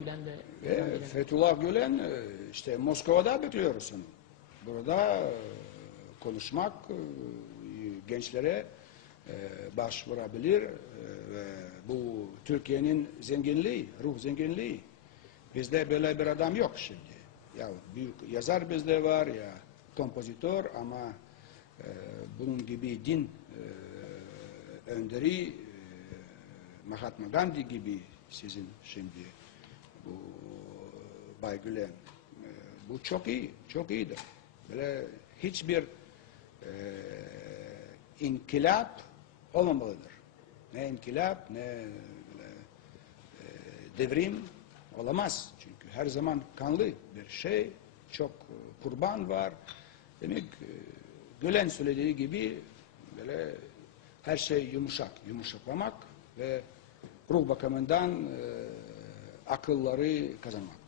Gülen de Fethullah Gülen işte Moskova'da bekliyoruz onu. Burada konuşmak, gençlere başvurabilir ve bu Türkiye'nin zenginliği, ruh zenginliği. Bizde böyle bir adam yok şimdi. Ya büyük yazar bizde var ya kompozitör ama bunun gibi din önderi Mahatma Gandhi gibi sizin şimdi bu Bay Gülen bu çok iyi, çok iyidir. Böyle hiçbir inkılap olmamalıdır. Ne inkılap ne devrim olamaz. Çünkü her zaman kanlı bir şey, çok kurban var. Demek Gülen söylediği gibi böyle her şey yumuşak, yumuşaklamak ve ruh bakımından akılları kazanmak.